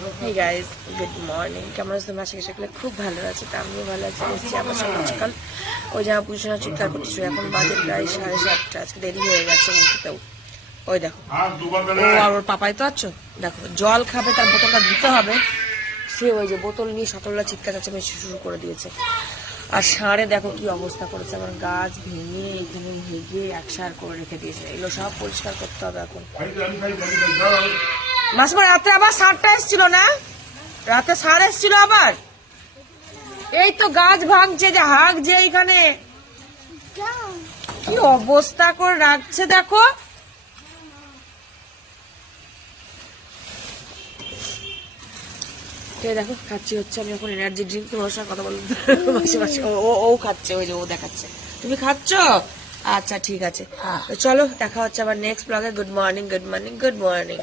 Hey guys, good morning. কেমন আছো তোমরা? আশা করি খুব ভালো আছো। তা আমিও ভালো আছি। এসেছি আবার সকাল সকাল ওই জামা পুষে চিৎকার করতেছো। এখন বাজে প্রায় 7:30। আজকে দেরি হয়ে গেছে উঠতেও। ওই দেখো ও আর ওর পাপাই তো আছো। দেখো জল খাবে, তার বোতলটা দিতে হবে। সে ওই যে বোতল নিয়ে সকালবেলা চিৎকার চেঁচামেচি শুরু করে দিয়েছে। আর ষাঁড়ে দেখো কি অবস্থা করেছে, আমার গাছ ভেঙে এখানে হেগে একসার করে রেখে দিয়েছে। এগুলো সব পরিষ্কার করতে হবে এখন। মাসিমা রাতে আবার ষাঁড়টা এসেছিল না? রাতে ষাঁড় এসেছিল আবার। এই তো গাছ ভাঙছে যে হাঁক যে এইখানে কি অবস্থা করে রাখছে দেখো। দেখো খাচ্ছি হচ্ছে আমি এখন এনার্জি ড্রিঙ্ক। তোমার সঙ্গে কথা বলবো মাসি মাসি ও খাচ্ছে, ওই যে ও দেখাচ্ছে। তুমি খাচ্ছ? আচ্ছা ঠিক আছে, চলো দেখা হচ্ছে আবার নেক্সট ব্লগে। Good morning, good morning, good morning.